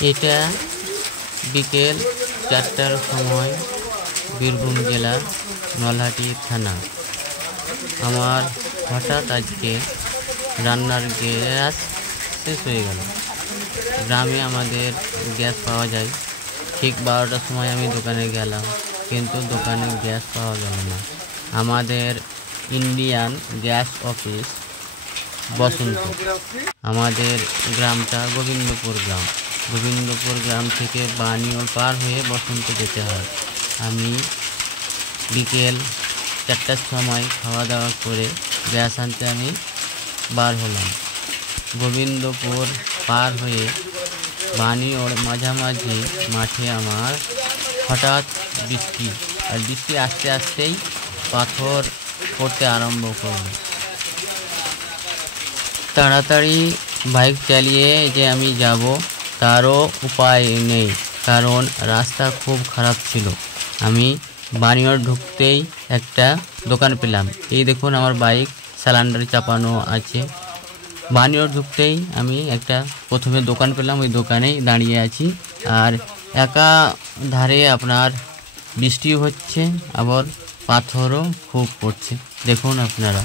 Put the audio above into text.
এটা বিকেল 4টার সময়, বীরভূম জেলা নলহাটি থানা। আমার হঠাৎ আজকে রান্নার গ্যাস শেষ হয়ে গেল। গ্রামে আমাদের গ্যাস পাওয়া যায়। ঠিক 12টার সময় আমি দোকানে গেলাম, কিন্তু দোকানে গ্যাস পাওয়া গেল না। আমাদের ইন্ডিয়ান গ্যাস অফিস বসন্ত। আমাদের গ্রামটা গোবিন্দপুর গ্রাম। গোবিন্দপুর গ্রাম থেকে বানিওর পার হয়ে বসন্ত যেতে হয়। আমি বিকেল 4টার সময় খাওয়া দাওয়া করে গ্যাস আনতে আমি বার হলাম। গোবিন্দপুর পার হয়ে বানিওর মাঝামাঝি মাঠে আমার হঠাৎ বৃষ্টি, আর বৃষ্টি আস্তে আস্তেই পাথর পড়তে আরম্ভ করলো। তাড়াতাড়ি বাইক চালিয়ে যে আমি যাব তারও উপায় নেই, কারণ রাস্তা খুব খারাপ ছিল। আমি বানিওর ঢুকতেই একটা দোকান পেলাম। এই দেখুন, আমার বাইক সিলিন্ডার চাপানো আছে। বানিওর ঢুকতেই আমি একটা প্রথমে দোকান পেলাম, ওই দোকানেই দাঁড়িয়ে আছি। আর একা ধারে আপনার বৃষ্টিও হচ্ছে, আবার পাথরও খুব পড়ছে, দেখুন আপনারা।